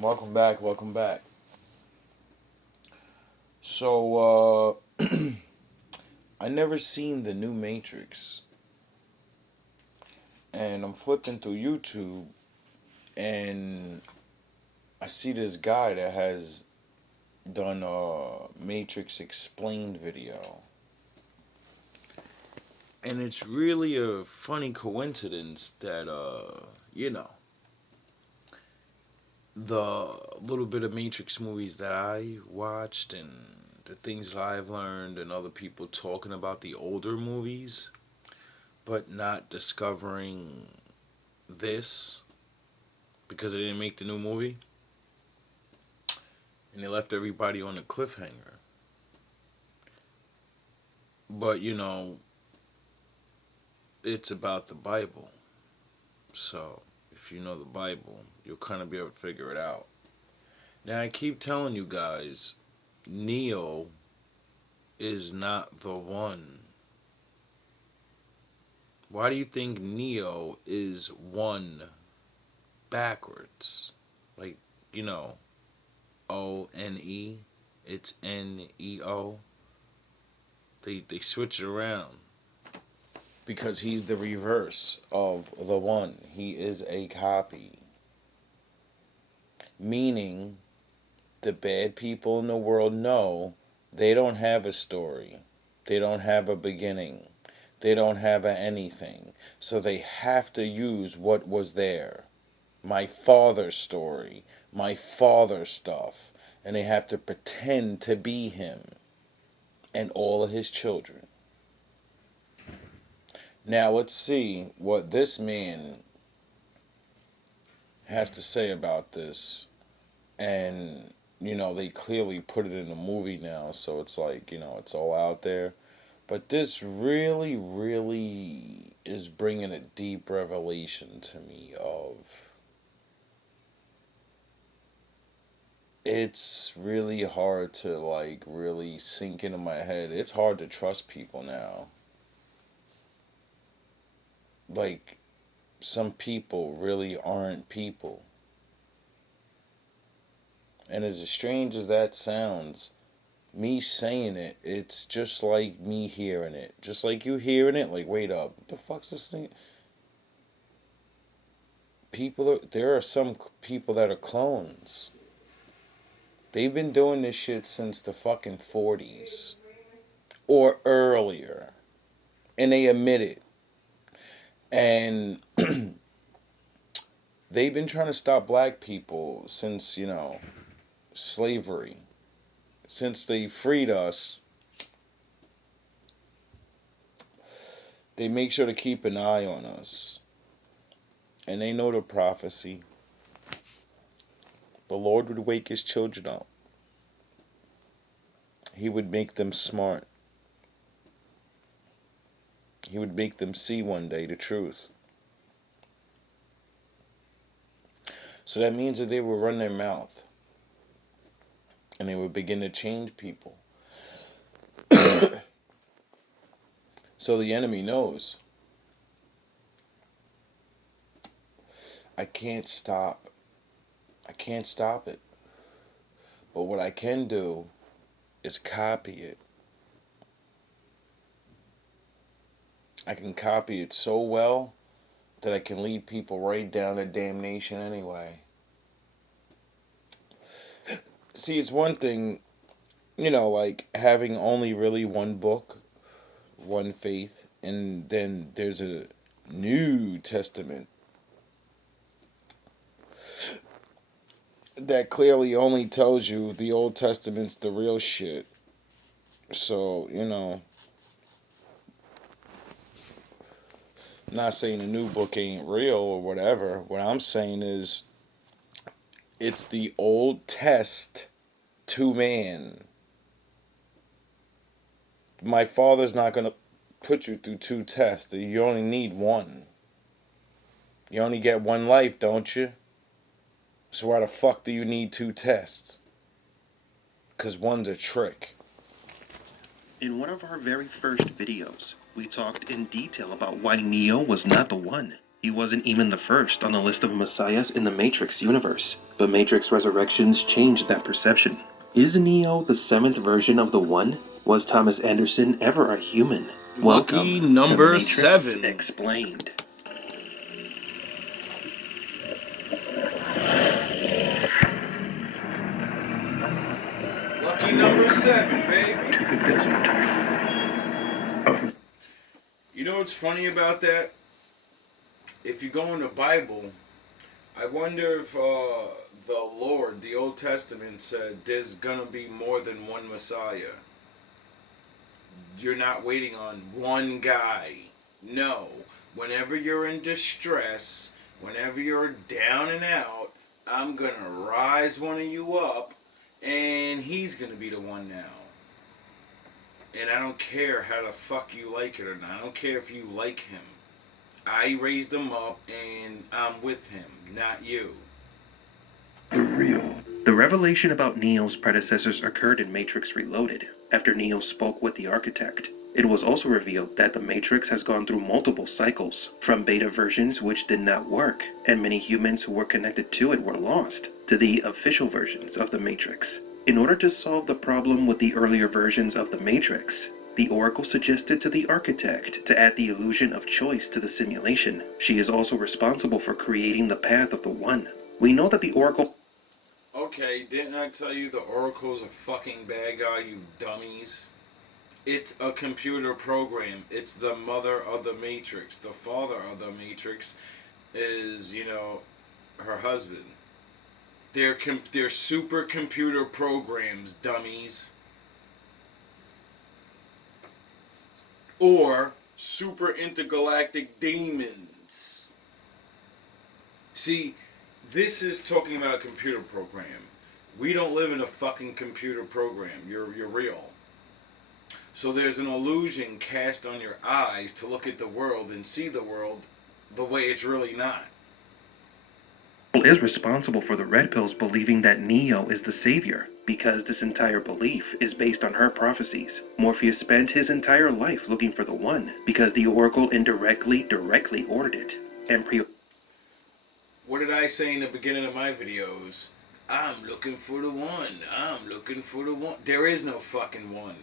Welcome back. Welcome back. So, I never seen the new Matrix, and I'm flipping through YouTube, and I see this guy that has done a Matrix explained video, and it's really a funny coincidence that the little bit of Matrix movies that I watched and the things that I've learned and other people talking about the older movies, but not discovering this because they didn't make the new movie and they left everybody on a cliffhanger. But it's about the Bible. So if you know the Bible, you'll kind of be able to figure it out. Now I keep telling you guys, Neo is not the one. Why do you think Neo is one backwards? Like, you know, ONE, it's NEO. They switch it around because he's the reverse of the one. He is a copy. Meaning the bad people in the world know they don't have a story. They don't have a beginning. They don't have a anything. So they have to use what was there. My father's story, my father's stuff. And they have to pretend to be him and all of his children. Now let's see what this man has to say about this. And, they clearly put it in a movie now, so it's like, it's all out there. But this really, really is bringing a deep revelation to me of it's really hard to like really sink into my head. It's hard to trust people now. Like some people really aren't people. And as strange as that sounds, me saying it, it's just like me hearing it. Just like you hearing it, like, wait up, what the fuck's this thing? There are some people that are clones. They've been doing this shit since the fucking 40s or earlier. And they admit it. And they've been trying to stop black people since, slavery. Since they freed us, they make sure to keep an eye on us. And they know the prophecy. The Lord would wake his children up. He would make them smart. He would make them see one day the truth. So that means that they will run their mouth. And they would begin to change people. So the enemy knows. I can't stop. I can't stop it. But what I can do is copy it. I can copy it so well that I can lead people right down to damnation anyway. See, it's one thing, like having only really one book, one faith, and then there's a New Testament that clearly only tells you the Old Testament's the real shit. So, I'm not saying the new book ain't real or whatever. What I'm saying is it's the old test to man. My father's not going to put you through two tests. You only need one. You only get one life, don't you? So why the fuck do you need two tests? Because one's a trick. In one of our very first videos, we talked in detail about why Neo was not the one. He wasn't even the first on the list of messiahs in the Matrix universe. But Matrix Resurrections changed that perception. Is Neo the seventh version of the One? Was Thomas Anderson ever a human? Lucky Welcome to number Matrix 7. Explained. Lucky number 7, baby. To the desert. You know what's funny about that? If you go in the Bible, I wonder if the Lord, the Old Testament, said there's gonna be more than one Messiah. You're not waiting on one guy. No. Whenever you're in distress, whenever you're down and out, I'm gonna rise one of you up, and he's gonna be the one now. And I don't care how the fuck you like it or not. I don't care if you like him. I raised him up and I'm with him, not you. The real. The revelation about Neo's predecessors occurred in Matrix Reloaded, after Neo spoke with the architect. It was also revealed that the Matrix has gone through multiple cycles, from beta versions which did not work, and many humans who were connected to it were lost, to the official versions of the Matrix. In order to solve the problem with the earlier versions of the Matrix, the Oracle suggested to the architect to add the illusion of choice to the simulation. She is also responsible for creating the path of the One. We know that the Oracle... Okay, didn't I tell you the Oracle's a fucking bad guy, you dummies? It's a computer program. It's the mother of the Matrix. The father of the Matrix is, her husband. They're supercomputer programs, dummies. Or super intergalactic demons. See, this is talking about a computer program. We don't live in a fucking computer program. You're real. So there's an illusion cast on your eyes to look at the world and see the world the way it's really not. is responsible for the Red Pills believing that Neo is the savior, because this entire belief is based on her prophecies. Morpheus spent his entire life looking for the One, because the Oracle directly ordered it, and What did I say in the beginning of my videos? I'm looking for the One. I'm looking for the One. There is no fucking One.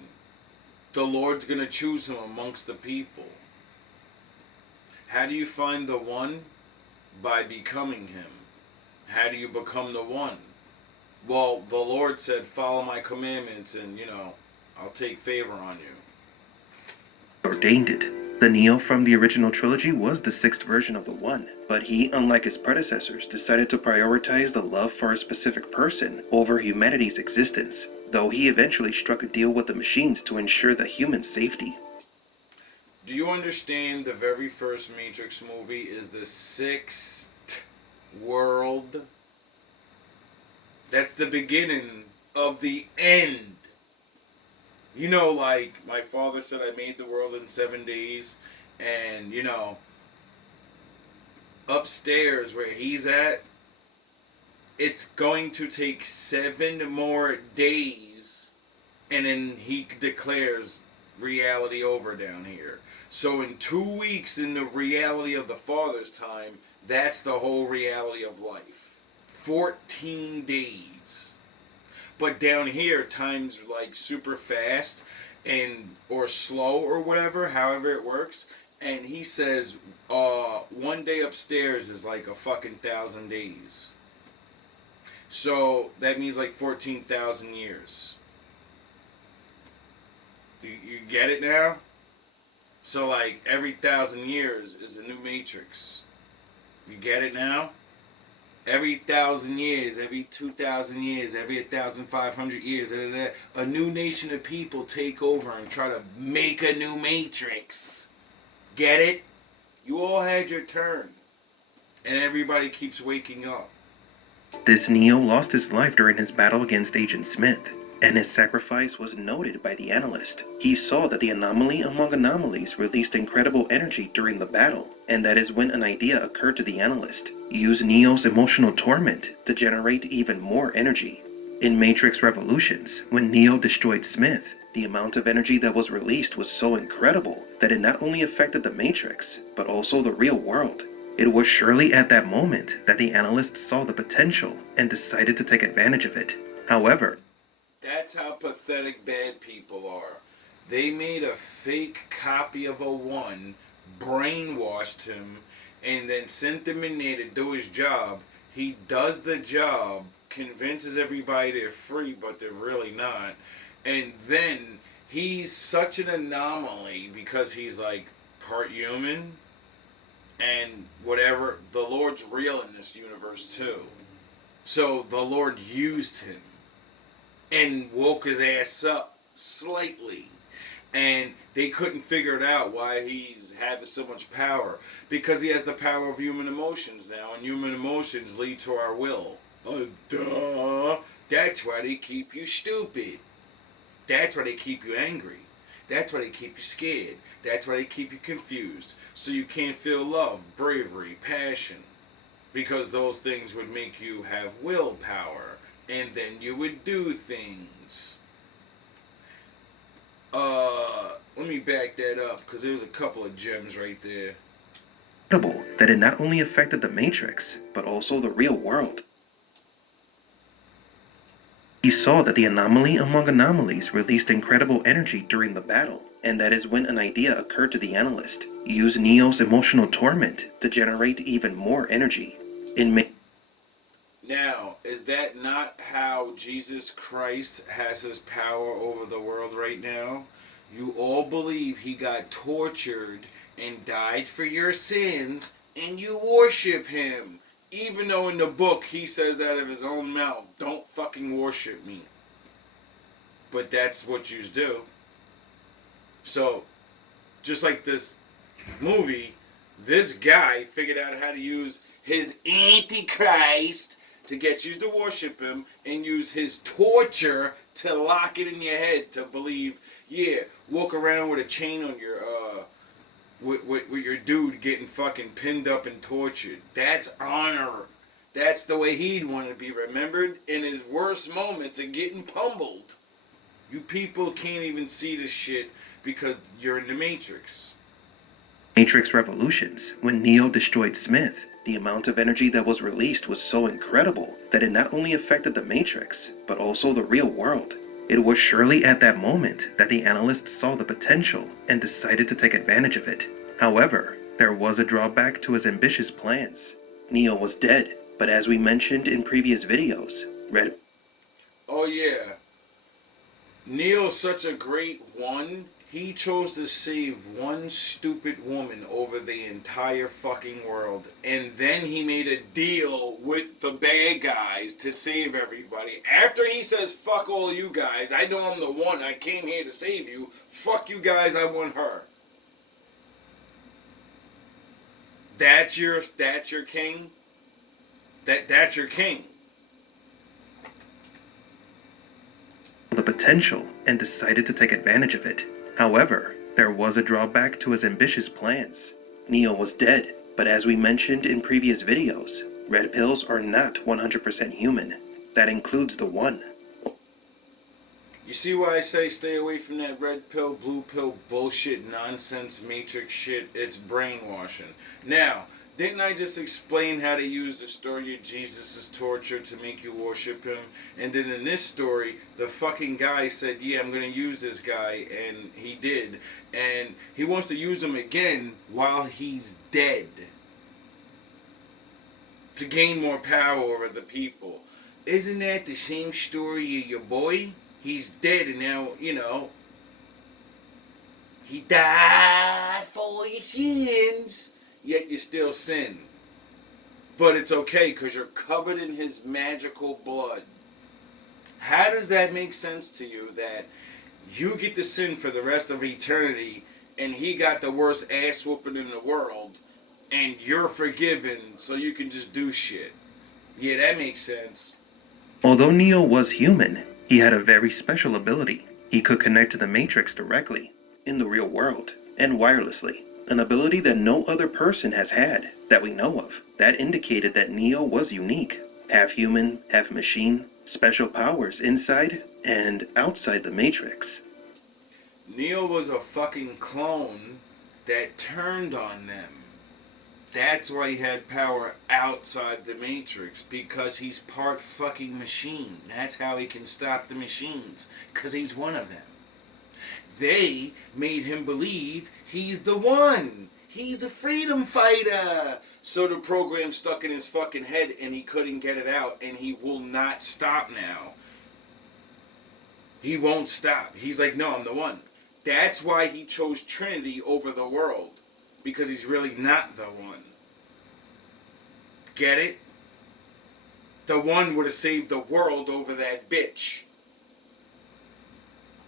The Lord's gonna choose him amongst the people. How do you find the One? By becoming him. How do you become the One? Well, the Lord said, follow my commandments and, I'll take favor on you. ordained it. The Neo from the original trilogy was the sixth version of the One, but he, unlike his predecessors, decided to prioritize the love for a specific person over humanity's existence, though he eventually struck a deal with the machines to ensure the human safety. Do you understand the very first Matrix movie is the sixth world? That's the beginning of the end. Like my father said, I made the world in 7 days, and upstairs where he's at, it's going to take 7 more days, and then he declares reality over down here. So in 2 weeks in the reality of the Father's time, that's the whole reality of life. 14 days. But down here, time's like super fast or slow or whatever, however it works. And he says 1 day upstairs is like a fucking 1,000 days. So that means like 14,000 years. You get it now? So like every 1,000 years is a new Matrix. You get it now? Every 1,000 years, every 2,000 years, every 1,500 years, a new nation of people take over and try to make a new Matrix. Get it? You all had your turn. And everybody keeps waking up. This Neo lost his life during his battle against Agent Smith, and his sacrifice was noted by the analyst. He saw that the anomaly among anomalies released incredible energy during the battle, and that is when an idea occurred to the analyst. Use Neo's emotional torment to generate even more energy. In Matrix Revolutions, when Neo destroyed Smith, the amount of energy that was released was so incredible that it not only affected the Matrix, but also the real world. It was surely at that moment that the analyst saw the potential and decided to take advantage of it. However, That's how pathetic bad people are. They made a fake copy of a one, brainwashed him, and then sent him in there to do his job. He does the job, convinces everybody they're free, but they're really not. And then he's such an anomaly because he's like part human and whatever. The Lord's real in this universe too. So the Lord used him and woke his ass up slightly. And they couldn't figure it out why he's having so much power. Because he has the power of human emotions now, and human emotions lead to our will. Oh, duh. That's why they keep you stupid. That's why they keep you angry. That's why they keep you scared. That's why they keep you confused. So you can't feel love, bravery, passion. Because those things would make you have willpower. And then you would do things. Let me back that up because there's a couple of gems right there. that it not only affected the Matrix, but also the real world. He saw that the anomaly among anomalies released incredible energy during the battle, and that is when an idea occurred to the analyst. Use Neo's emotional torment to generate even more energy. Now, is that not how Jesus Christ has his power over the world right now? You all believe he got tortured and died for your sins, and you worship him. Even though in the book he says out of his own mouth, don't fucking worship me. But that's what you do. So, just like this movie, this guy figured out how to use his Antichrist to get you to worship him and use his torture to lock it in your head to believe, yeah, walk around with a chain on your, with your dude getting fucking pinned up and tortured. That's honor. That's the way he'd want to be remembered in his worst moments of getting pummeled. You people can't even see this shit because you're in the Matrix. Matrix Revolutions, when Neo destroyed Smith, the amount of energy that was released was so incredible that it not only affected the Matrix, but also the real world. It was surely at that moment that the analyst saw the potential and decided to take advantage of it. However, there was a drawback to his ambitious plans. Neo was dead, but as we mentioned in previous videos, Oh yeah, Neo's such a great one. He chose to save one stupid woman over the entire fucking world. And then he made a deal with the bad guys to save everybody. After he says, fuck all you guys, I know I'm the one, I came here to save you. Fuck you guys, I want her. That's your king? That's your king. the potential and decided to take advantage of it. However, there was a drawback to his ambitious plans. Neo was dead, but as we mentioned in previous videos, red pills are not 100% human. That includes the one. You see why I say stay away from that red pill, blue pill bullshit, nonsense, matrix shit? It's brainwashing. Now, didn't I just explain how to use the story of Jesus' torture to make you worship him? And then in this story, the fucking guy said, yeah, I'm going to use this guy, and he did. And he wants to use him again while he's dead to gain more power over the people. Isn't that the same story of your boy? He's dead and now, he died for your sins, yet you still sin. But it's okay because you're covered in his magical blood. How does that make sense to you that you get to sin for the rest of eternity and he got the worst ass whooping in the world and you're forgiven so you can just do shit? Yeah, that makes sense. Although Neo was human, he had a very special ability. He could connect to the Matrix directly, in the real world, and wirelessly. An ability that no other person has had, that we know of. That indicated that Neo was unique. Half human, half machine, special powers inside and outside the Matrix. Neo was a fucking clone that turned on them. That's why he had power outside the Matrix, because he's part fucking machine. That's how he can stop the machines, because he's one of them. They made him believe he's the one. He's a freedom fighter. So the program stuck in his fucking head and he couldn't get it out, and he will not stop now. He won't stop. He's like, no, I'm the one. That's why he chose Trinity over the world. Because he's really not the one. Get it? The one would have saved the world over that bitch.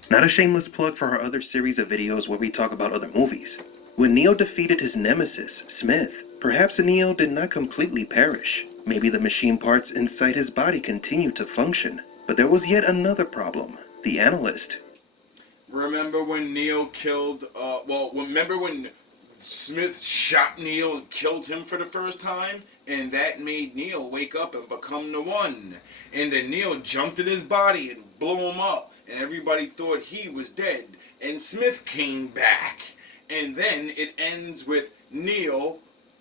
Not a shameless plug for our other series of videos where we talk about other movies. When Neo defeated his nemesis, Smith, perhaps Neo did not completely perish. Maybe the machine parts inside his body continued to function. But there was yet another problem. The analyst. Remember when Neo killed, remember when Smith shot Neo and killed him for the first time? And that made Neo wake up and become the one. And then Neo jumped in his body and blew him up. And everybody thought he was dead. And Smith came back. And then it ends with Neo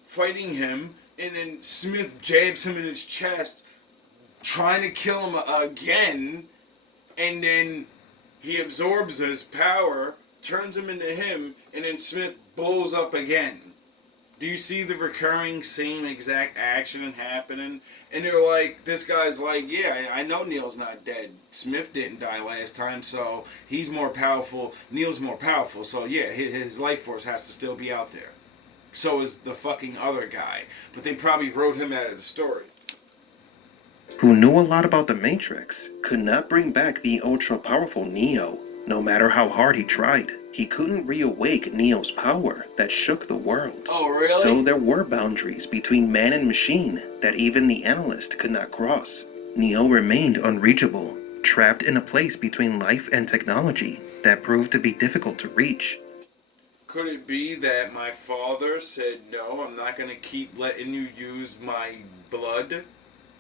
fighting him. And then Smith jabs him in his chest, trying to kill him again. And then he absorbs his power, turns him into him, and then Smith blows up again. Do you see the recurring same exact action happening? And they're like, this guy's like, yeah, I know Neil's not dead. Smith didn't die last time, so he's more powerful. Neil's more powerful, so yeah, his life force has to still be out there. So is the fucking other guy. But they probably wrote him out of the story. Who knew a lot about the Matrix, could not bring back the ultra-powerful Neo. No matter how hard he tried, he couldn't reawake Neo's power that shook the world. Oh, really? So there were boundaries between man and machine that even the analyst could not cross. Neo remained unreachable, trapped in a place between life and technology that proved to be difficult to reach. Could it be that my father said, no, I'm not going to keep letting you use my blood?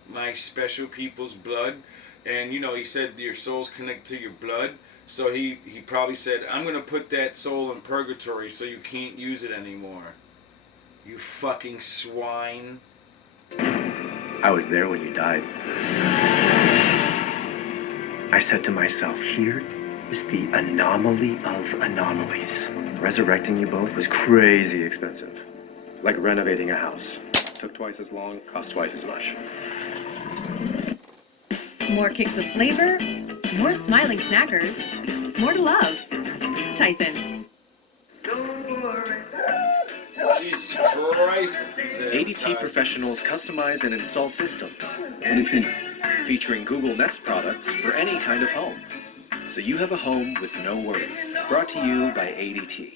My special people's blood? And, you know, he said your soul's connected to your blood. So he probably said, I'm going to put that soul in purgatory so you can't use it anymore. You fucking swine. I was there when you died. I said to myself, here is the anomaly of anomalies. Resurrecting you both was crazy expensive. Like renovating a house. Took twice as long, cost twice as much. More kicks of flavor, more smiling snackers, more to love. Tyson. Jesus Christ. ADT professionals customize and install systems, What do you think? featuring Google Nest products for any kind of home. So you have a home with no worries. Brought to you by ADT.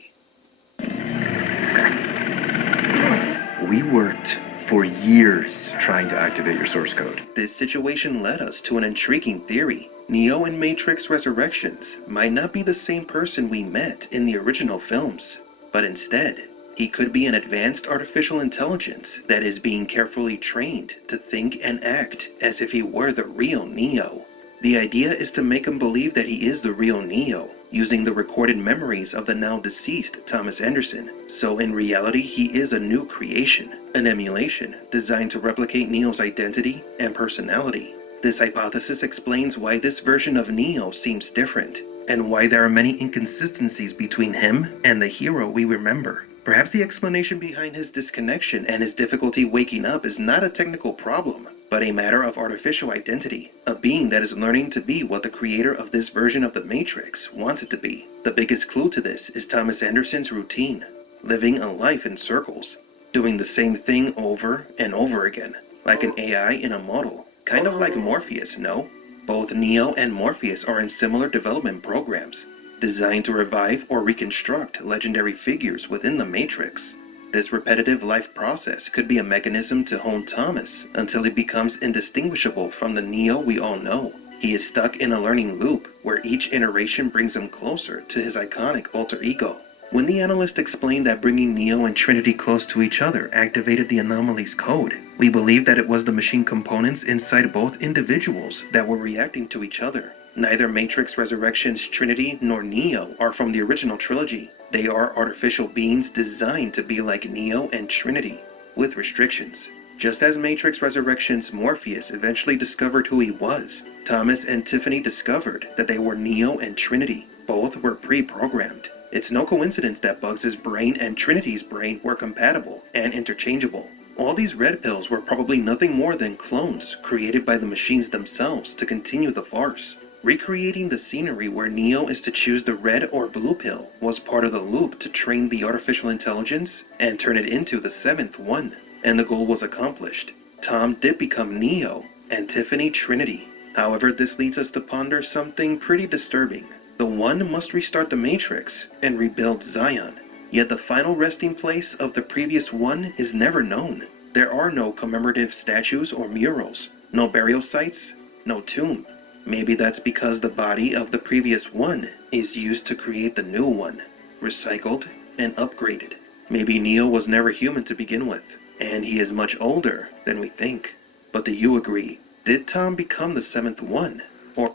We worked for years trying to activate your source code. This situation led us to an intriguing theory. Neo in Matrix Resurrections might not be the same person we met in the original films, but instead, he could be an advanced artificial intelligence that is being carefully trained to think and act as if he were the real Neo. The idea is to make him believe that he is the real Neo, using the recorded memories of the now deceased Thomas Anderson. So in reality, he is a new creation, an emulation designed to replicate Neo's identity and personality. This hypothesis explains why this version of Neo seems different, and why there are many inconsistencies between him and the hero we remember. Perhaps the explanation behind his disconnection and his difficulty waking up is not a technical problem, but a matter of artificial identity, a being that is learning to be what the creator of this version of the Matrix wants it to be. The biggest clue to this is Thomas Anderson's routine, living a life in circles, doing the same thing over and over again, like an AI in a model, kind of like Morpheus, no? Both Neo and Morpheus are in similar development programs, designed to revive or reconstruct legendary figures within the Matrix. This repetitive life process could be a mechanism to hone Thomas until he becomes indistinguishable from the Neo we all know. He is stuck in a learning loop where each iteration brings him closer to his iconic alter ego. When the analyst explained that bringing Neo and Trinity close to each other activated the anomaly's code, we believed that it was the machine components inside both individuals that were reacting to each other. Neither Matrix Resurrections Trinity nor Neo are from the original trilogy. They are artificial beings designed to be like Neo and Trinity. with restrictions. Just as Matrix Resurrections Morpheus eventually discovered who he was, Thomas and Tiffany discovered that they were Neo and Trinity. Both were pre-programmed. It's no coincidence that Bugs' brain and Trinity's brain were compatible and interchangeable. All these red pills were probably nothing more than clones created by the machines themselves to continue the farce. Recreating the scenery where Neo is to choose the red or blue pill was part of the loop to train the artificial intelligence and turn it into the seventh one. And the goal was accomplished. Tom did become Neo and Tiffany Trinity. However, this leads us to ponder something pretty disturbing. The One must restart the Matrix and rebuild Zion. Yet the final resting place of the previous One is never known. There are no commemorative statues or murals, no burial sites, no tomb. Maybe that's because the body of the previous One is used to create the new one, recycled and upgraded. Maybe Neo was never human to begin with, and he is much older than we think. But do you agree? Did Tom become the seventh one? Or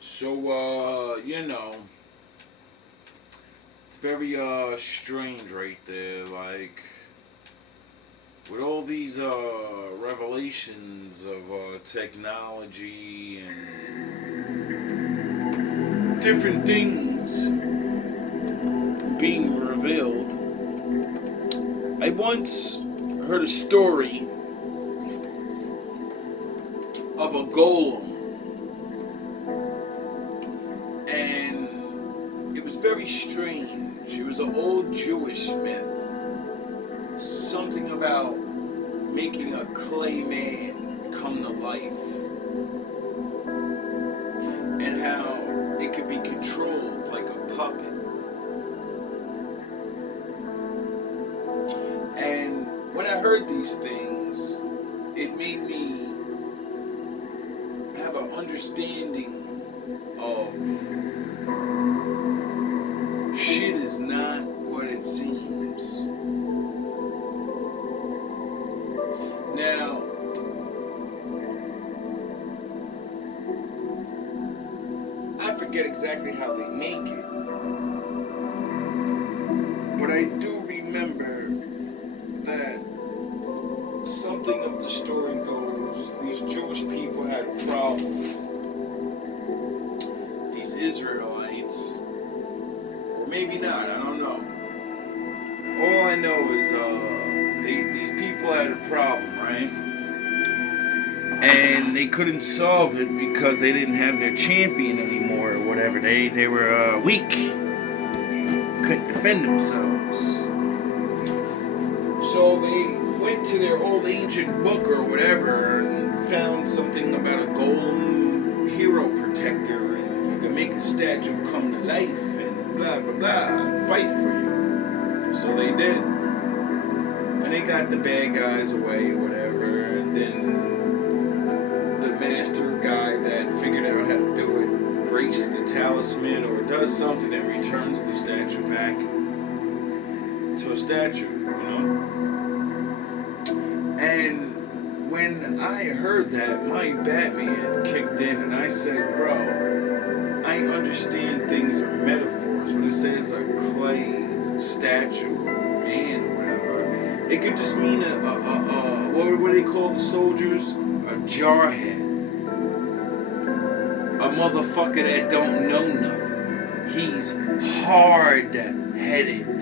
So, it's very, strange right there. Like, with all these, revelations of, technology and different things being revealed, I once heard a story of a golem. And it was very strange. It was an old Jewish myth. Something about making a clay man come to life. And how it could be controlled like a puppet. And when I heard these things, it made me have an understanding of shit is not what it seems. Now, I forget exactly how they make it, but I do remember that something of the story goes, these Jewish people had a problem. These Israelites, or maybe not, I don't know. All I know is these people had a problem, right? And they couldn't solve it because they didn't have their champion anymore or whatever. They were weak, couldn't defend themselves. So they went to their old ancient book or whatever and found something about a golem hero protector, and you can make a statue come to life and blah blah blah and fight for you. So they did. And they got the bad guys away or whatever, and then the master guy that figured out how to do it breaks the talisman or does something and returns the statue back to a statue, And when I heard that, my Batman kicked in and I said, bro, I understand things are metaphors. When it says a clay statue or man or whatever, it could just mean what do they call the soldiers? A jarhead. A motherfucker that don't know nothing. He's hard-headed.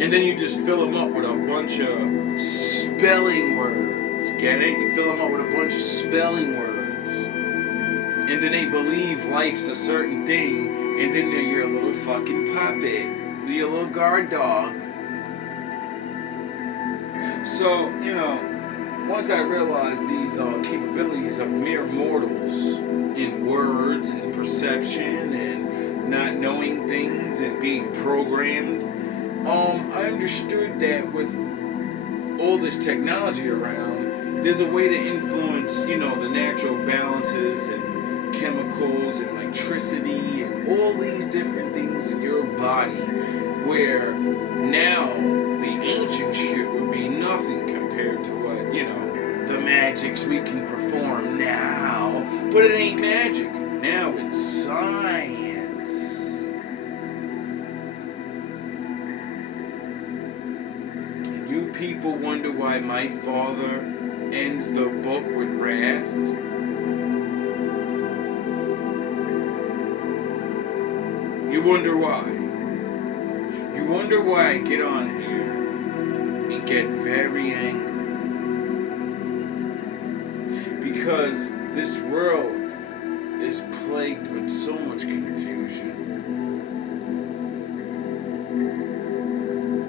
And then you just fill them up with a bunch of spelling words. Get it? You fill them up with a bunch of spelling words. And then they believe life's a certain thing. And then they're your little fucking puppet. Your little guard dog. So, once I realized these capabilities of mere mortals in words and perception and not knowing things and being programmed, I understood that with all this technology around, there's a way to influence, the natural balances and chemicals and electricity and all these different things in your body, where now the ancient shit would be nothing compared to what, the magics we can perform now. But it ain't magic. Now it's science. people wonder why my father ends the book with wrath? You wonder why. You wonder why I get on here and get very angry. Because this world is plagued with so much confusion.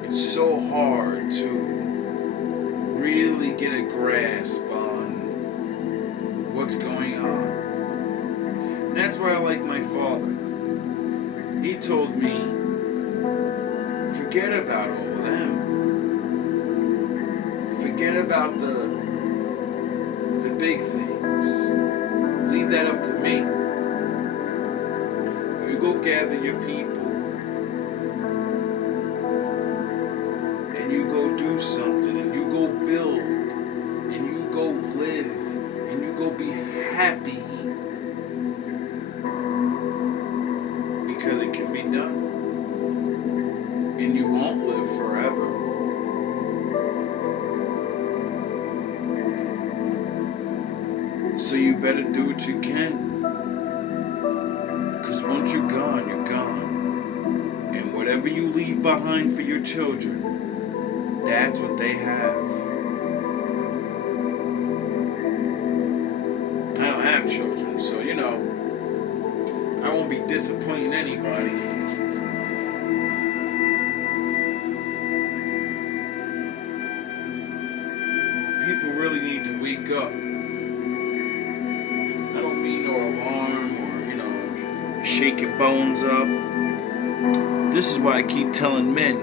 It's so hard to really get a grasp on what's going on. And that's why I like my father. He told me, forget about all of them. Forget about the big things. Leave that up to me. You go gather your people. And you go do something. And you go build. And you go live. And you go be happy. Because it can be done. And you won't live forever. So you better do what you can. Because once you're gone, you're gone. And whatever you leave behind for your children, that's what they have. I don't have children, so I won't be disappointing anybody. People really need to wake up. I don't mean no alarm or, shake your bones up. This is why I keep telling men,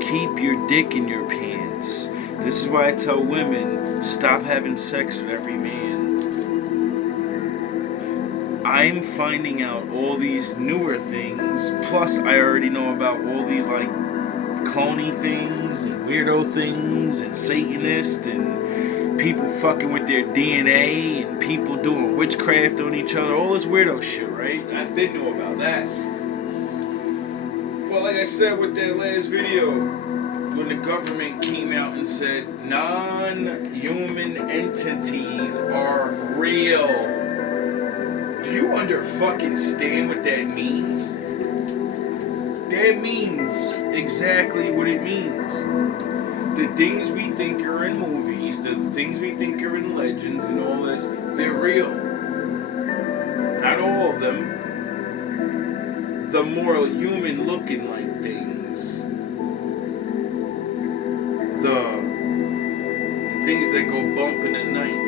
keep your dick in your pants. This is why I tell women, stop having sex with every man. I'm finding out all these newer things, plus I already know about all these cloney things and weirdo things and Satanists and people fucking with their DNA and people doing witchcraft on each other, all this weirdo shit, right? I did know about that. Well, like I said with that last video, when the government came out and said non-human entities are real. Do you understand what that means? That means exactly what it means. The things we think are in movies, the things we think are in legends and all this, they're real. Not all of them. The more human looking things. The things that go bump in the night.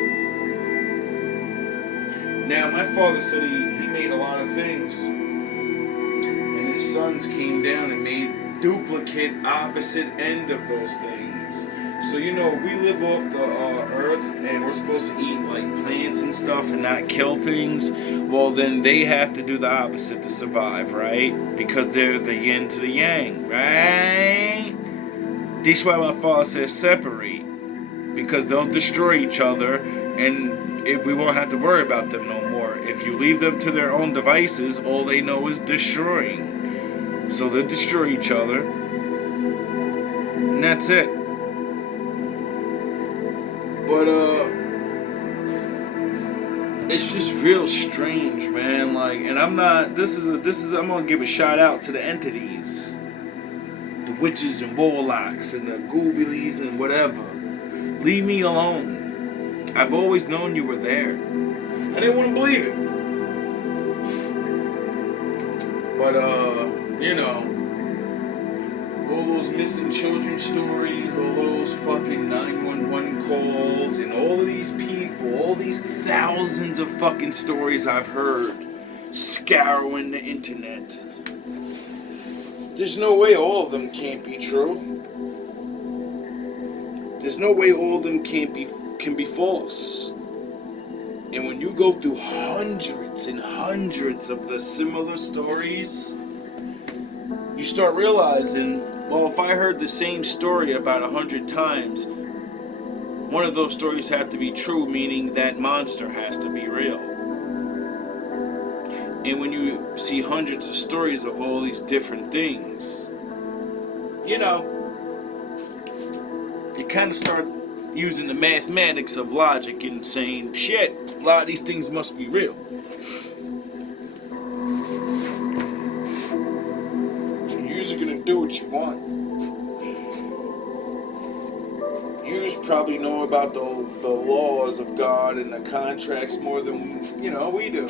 Now, my father said he made a lot of things. And his sons came down and made duplicate opposite end of those things. So if we live off the earth and we're supposed to eat plants and stuff and not kill things, well then they have to do the opposite to survive, right? Because they're the yin to the yang, right? This is why my father says separate, because they'll destroy each other and we won't have to worry about them no more. If you leave them to their own devices, all they know is destroying. So they'll destroy each other. And that's it. But, it's just real strange, man. And I'm not, I'm gonna give a shout out to the entities. The witches and warlocks and the gooblies and whatever. Leave me alone. I've always known you were there. I didn't want to believe it. But, all those missing children stories, all those fucking 911 calls, and all of these people, all these thousands of fucking stories I've heard scouring the internet. There's no way all of them can't be true. There's no way all of them can be false. And when you go through hundreds and hundreds of the similar stories, you start realizing, well, if I heard the same story about 100 times, one of those stories have to be true, meaning that monster has to be real. And when you see hundreds of stories of all these different things, you kind of start using the mathematics of logic and saying, shit, a lot of these things must be real. You're usually gonna do what you want. You just probably know about the laws of God and the contracts more than, we do.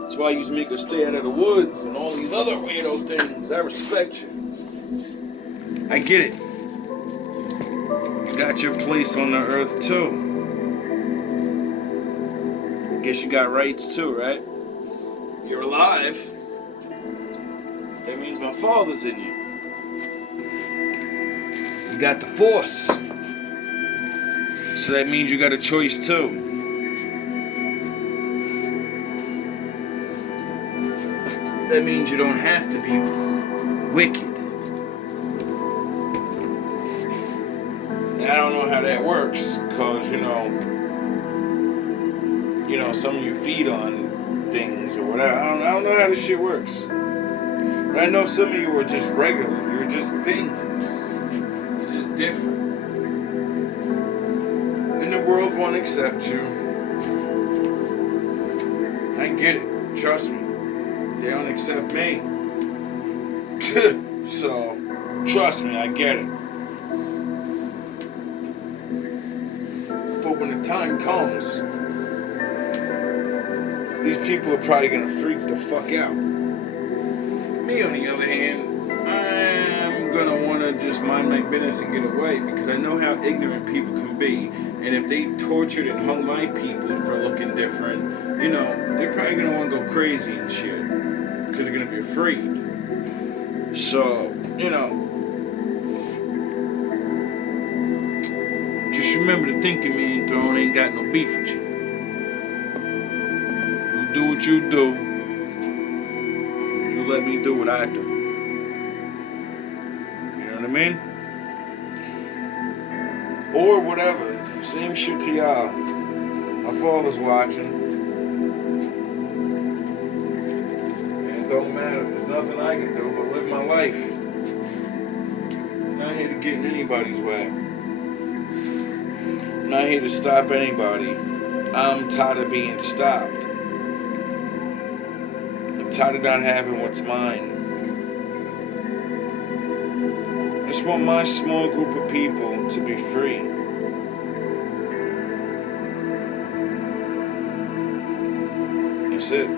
That's why you make us stay out of the woods and all these other weirdo things. I respect you. I get it. You got your place on the earth too. I guess you got rights too, right? You're alive. That means my father's in you. You got the force. So that means you got a choice too. That means you don't have to be wicked. And I don't know how that works, because, some of you feed on things or whatever. I don't know how this shit works. But I know some of you are just regular. You're just things. You're just different. And the world won't accept you. I get it. Trust me. They don't accept me. So, trust me, I get it. But when the time comes, these people are probably gonna freak the fuck out. Me, on the other hand, I'm gonna wanna just mind my business and get away, because I know how ignorant people can be. And if they tortured and hung my people for looking different, they're probably gonna wanna go crazy and shit, because they're gonna be afraid. So, just remember the thinking man throne ain't got no beef with you. You do what you do. You let me do what I do. You know what I mean? Or whatever. Same shit to y'all. My father's watching. And it don't matter. There's nothing I can do but live my life. I'm not here to get in anybody's way. I'm not here to stop anybody. I'm tired of being stopped. I'm tired of not having what's mine. I just want my small group of people to be free. That's it.